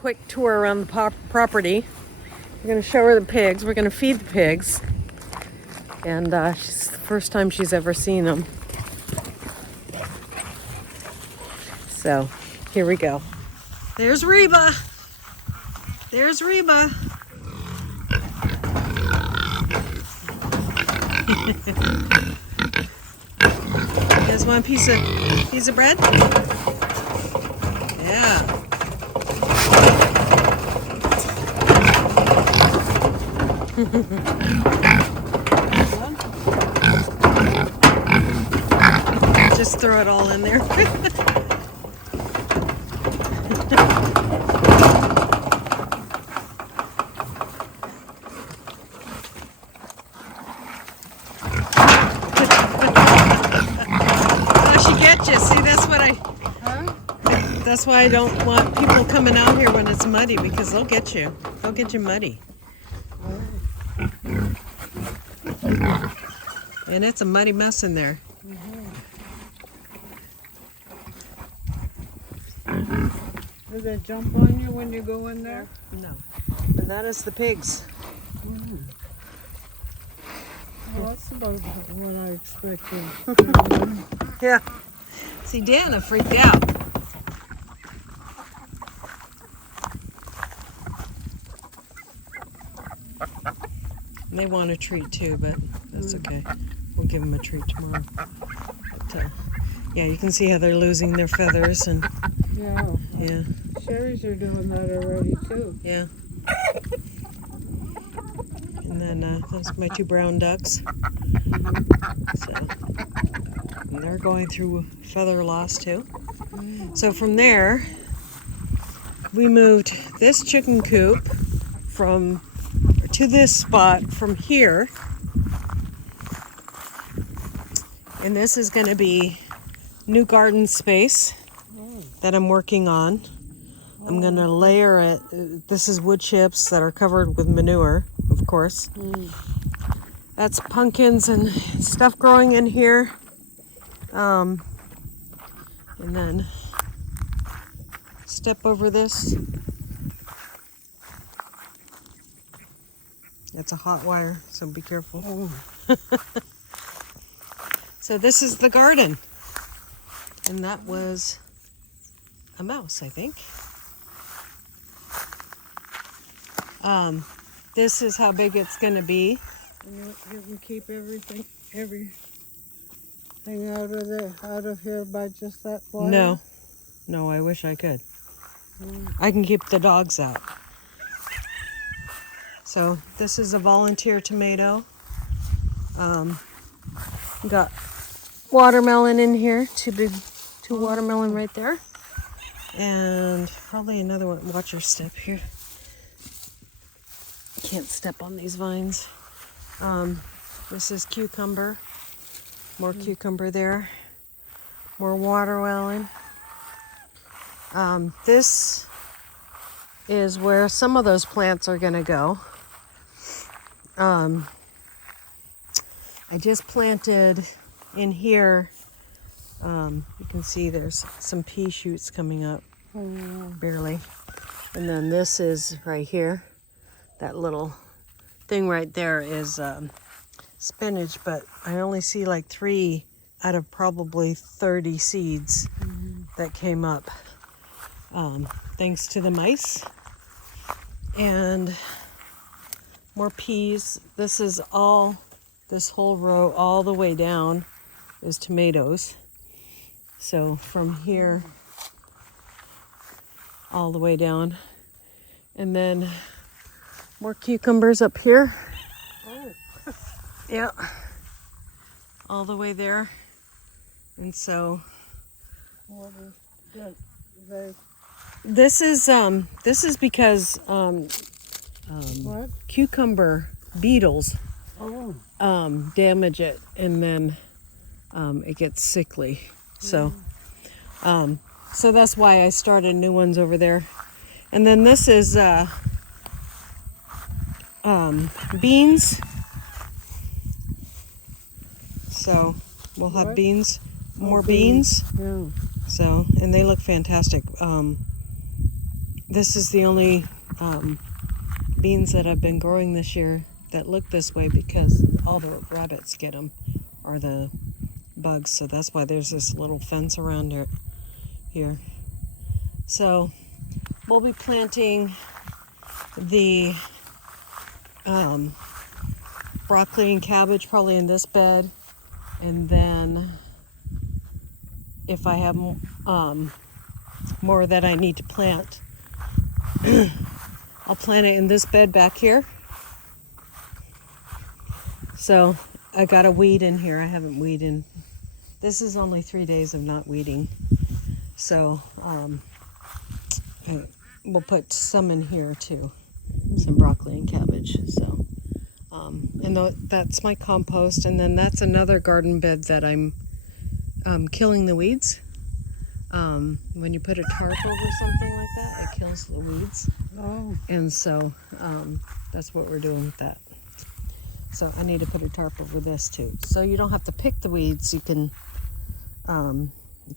quick tour around the property. We're going to show her the pigs. We're going to feed the pigs. And it's the first time she's ever seen them. So, here we go. There's Reba. There's Reba. You guys want a piece of bread? Yeah. Just throw it all in there. Oh, she gets you. See, that's what that's why I don't want people coming out here when it's muddy, because they'll get you. They'll get you muddy. And it's a muddy mess in there. Do they jump on you when you go in there? No. And that is the pigs. Well, that's about what I expected. Yeah. See, Dana freaked out. They want a treat too, but that's okay. We'll give them a treat tomorrow. But, yeah, you can see how they're losing their feathers and Yeah. Sherry's are doing that already too. Yeah. And then those are my two brown ducks. So, and they're going through feather loss too. So from there, we moved this chicken coop to this spot from here. And this is going to be new garden space that I'm working on. I'm going to layer it. This is wood chips that are covered with manure, of course. That's pumpkins and stuff growing in here. And then step over this. It's a hot wire, so be careful. So this is the garden. And that was a mouse, I think. This is how big it's going to be. And you can keep everything out of here by just that wire? No, I wish I could. I can keep the dogs out. So this is a volunteer tomato. Got watermelon in here, two watermelon right there. And probably another one. Watch your step here. Can't step on these vines. This is cucumber. More cucumber there. More watermelon. This is where some of those plants are going to go. I just planted in here. You can see there's some pea shoots coming up. Barely. And then this is right here. That little thing right there is spinach, but I only see like 3 out of probably 30 seeds that came up. Thanks to the mice. And more peas. This whole row all the way down is tomatoes. So from here all the way down. And then more cucumbers up here. Yeah. All the way there. And so What is that? this is because What? cucumber beetles Oh. damage it, and then it gets sickly. So so that's why I started new ones over there. And then this is beans. So we'll have What? beans, more beans. beans. Yeah. So, and they look fantastic. this is the only beans that I've been growing this year that look this way because all the rabbits get them, or the bugs. So that's why there's this little fence around it here. So we'll be planting the broccoli and cabbage probably in this bed, and then if I have more that I need to plant, I'll plant it in this bed back here. So I got a weed in here. I haven't weeded. This is only 3 days of not weeding. So we'll put some in here too, some broccoli and cabbage. So and that's my compost, and then that's another garden bed that I'm killing the weeds. When you put a tarp over something like that, it kills the weeds. Oh. And so that's what we're doing with that. So I need to put a tarp over this too. So you don't have to pick the weeds. You can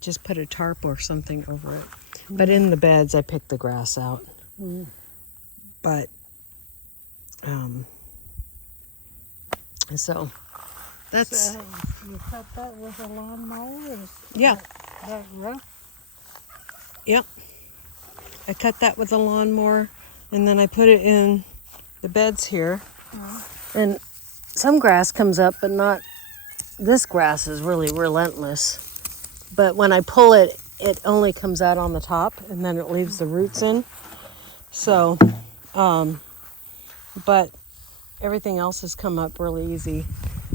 just put a tarp or something over it. But in the beds, I pick the grass out. But so that's... So you cut that with a lawnmower? Yeah. That rough? Yep. I cut that with a lawnmower, and then I put it in the beds here. And some grass comes up, but not... This grass is really relentless. But when I pull it, it only comes out on the top, and then it leaves the roots in. So, but everything else has come up really easy.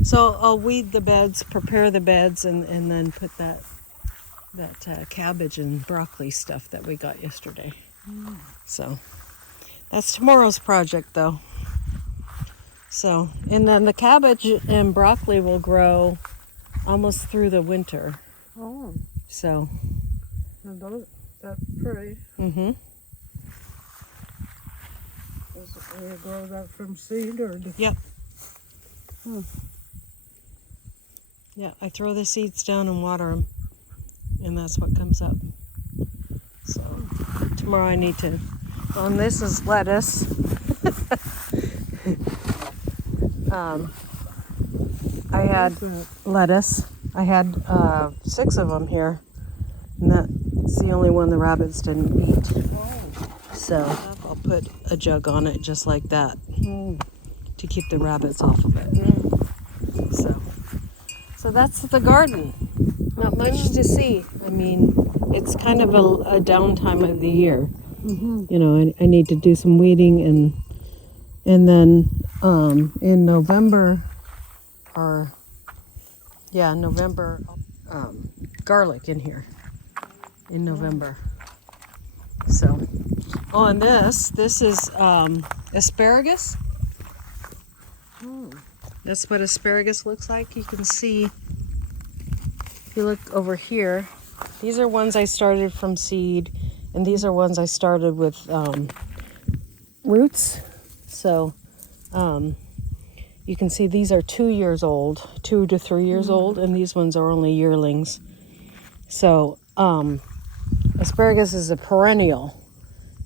So I'll weed the beds, prepare the beds, and then put that cabbage and broccoli stuff that we got yesterday. So that's tomorrow's project, though. So, and then the cabbage and broccoli will grow almost through the winter. Oh. So. That's pretty. Mm-hmm. Do you grow that from seed or? Yep. Yeah, I throw the seeds down and water them, and that's what comes up. So tomorrow I need to. And this is lettuce. I had lettuce. I had 6 of them here, and that's the only one the rabbits didn't eat. So I'll put a jug on it just like that to keep the rabbits off of it. So that's the garden. Not much to see. I mean, it's kind of a downtime of the year. You know, I need to do some weeding, and then in November, November, garlic in here in November. So, and this is asparagus. That's what asparagus looks like. You can see, if you look over here, these are ones I started from seed, and these are ones I started with roots. So you can see these are 2 years old, 2 to 3 years old, and these ones are only yearlings. So asparagus is a perennial,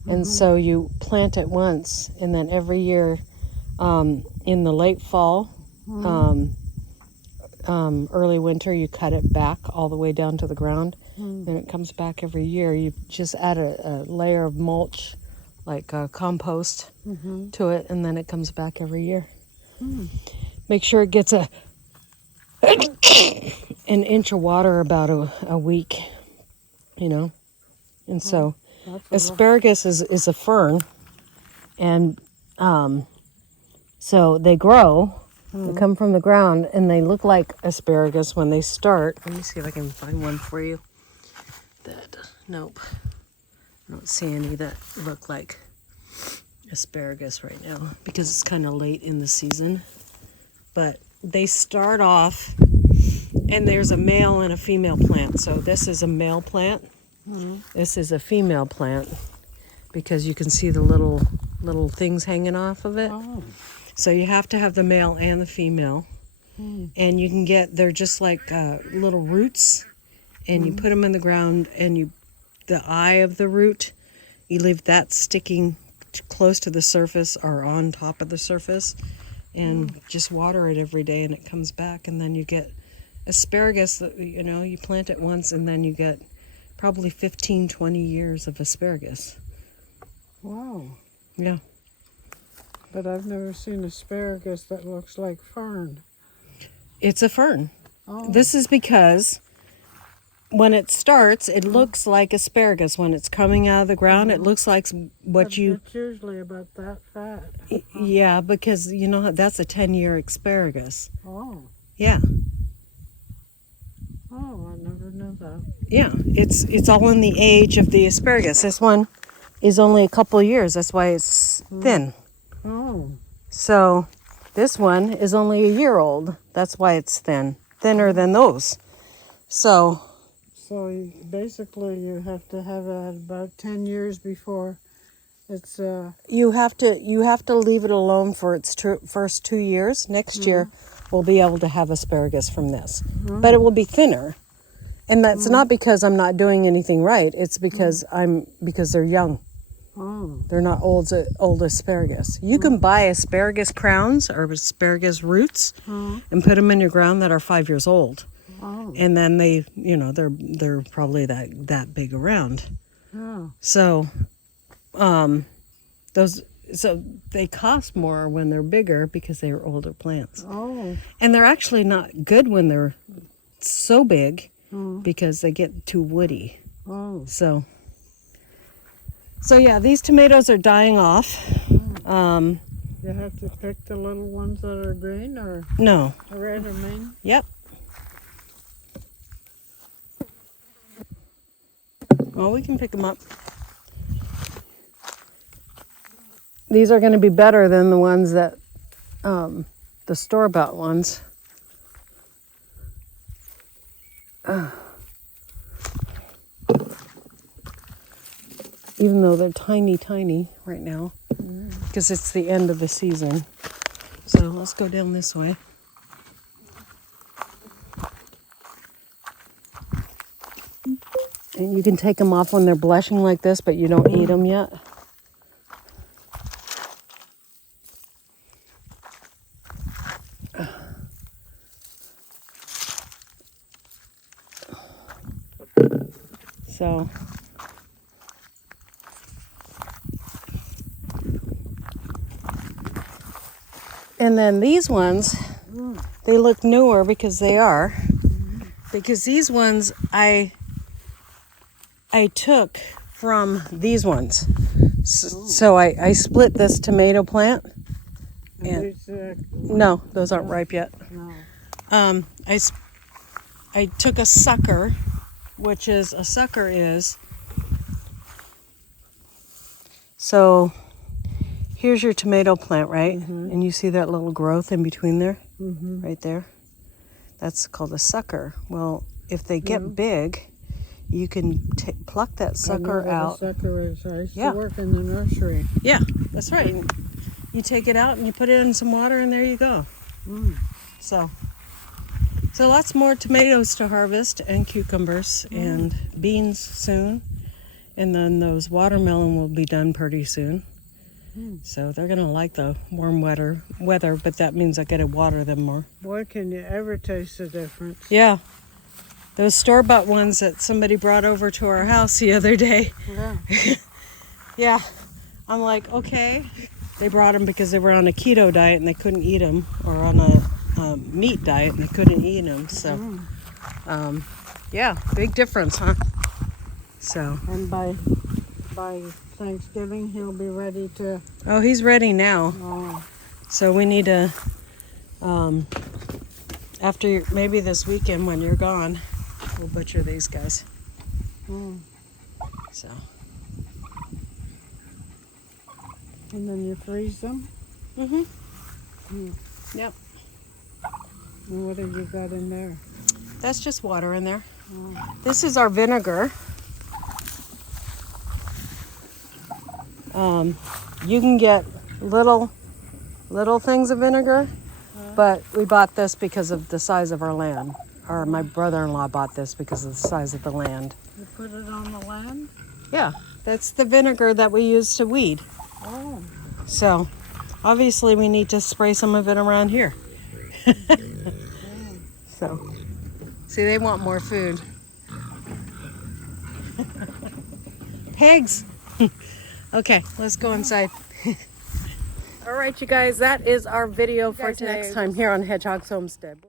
and so you plant it once, and then every year in the late fall, early winter, you cut it back all the way down to the ground, and it comes back every year. You just add a layer of mulch, like compost, to it, and then it comes back every year. Make sure it gets an inch of water about a week, you know. And so asparagus is a fern, and so they grow. They come from the ground, and they look like asparagus when they start. Let me see if I can find one for you. Nope. I don't see any that look like asparagus right now because it's kind of late in the season. But they start off, and there's a male and a female plant. So this is a male plant. This is a female plant because you can see the little things hanging off of it. So you have to have the male and the female. And you can they're just like little roots, and you put them in the ground, and the eye of the root, you leave that sticking close to the surface or on top of the surface, and just water it every day, and it comes back, and then you get asparagus that, you know, you plant it once and then you get probably 15, 20 years of asparagus. Wow. Yeah. But I've never seen asparagus that looks like fern. It's a fern. Oh. This is because when it starts, it looks like asparagus. When it's coming out of the ground, it looks like what you... It's usually about that fat. Yeah, because, you know, that's a 10-year asparagus. Oh. Yeah. Oh, I never knew that. Yeah, it's all in the age of the asparagus. This one is only a couple years. That's why it's thin. Oh. So this one is only a year old. That's why it's thin. Thinner than those. So Basically you have to have it about 10 years before it's you have to leave it alone for its first 2 years. Next year we'll be able to have asparagus from this. But it will be thinner. And that's not because I'm not doing anything right. It's because because they're young. Oh. They're not old asparagus. You can buy asparagus crowns or asparagus roots and put them in your ground that are 5 years old. Oh. And then they, you know, they're probably that big around. Oh. So they cost more when they're bigger because they are older plants. Oh. And they're actually not good when they're so big because they get too woody. Oh. So yeah, these tomatoes are dying off. You have to pick the little ones that are green or No. red or green? Yep. Well, we can pick them up. These are going to be better than the ones that, the store-bought ones. Even though they're tiny, tiny right now, because it's the end of the season. So let's go down this way. And you can take them off when they're blushing like this, but you don't eat them yet. So and then these ones, they look newer because they are. Because these ones I took from these ones. So I split this tomato plant. And no, those aren't ripe yet. No. I took a sucker, which is so here's your tomato plant, right? And you see that little growth in between there, right there? That's called a sucker. Well, if they get big, you can pluck that sucker out. I know what a sucker is. I used to work in the nursery. Yeah, that's right. You take it out and you put it in some water, and there you go. So lots more tomatoes to harvest, and cucumbers and beans soon. And then those watermelon will be done pretty soon. So they're going to like the warm weather, but that means I got to water them more. Boy, can you ever taste the difference. Yeah. Those store-bought ones that somebody brought over to our house the other day. Yeah. Yeah. I'm like, okay. They brought them because they were on a keto diet and they couldn't eat them, or on a meat diet and they couldn't eat them. So, yeah, big difference, huh? So. And by Thanksgiving, he'll be ready to... Oh, he's ready now. Oh. So we need to, after maybe this weekend when you're gone, we'll butcher these guys. So. And then you freeze them? Yep. And what have you got in there? That's just water in there. This is our vinegar. You can get little things of vinegar, but we bought this because of the size of our land. Or my brother-in-law bought this because of the size of the land. You put it on the land? Yeah, that's the vinegar that we use to weed. Oh. So obviously we need to spray some of it around here. So, see, they want more food. Pigs! Okay, let's go inside. All right, you guys, that is our video for today. Next time here on Hedgehog's Homestead.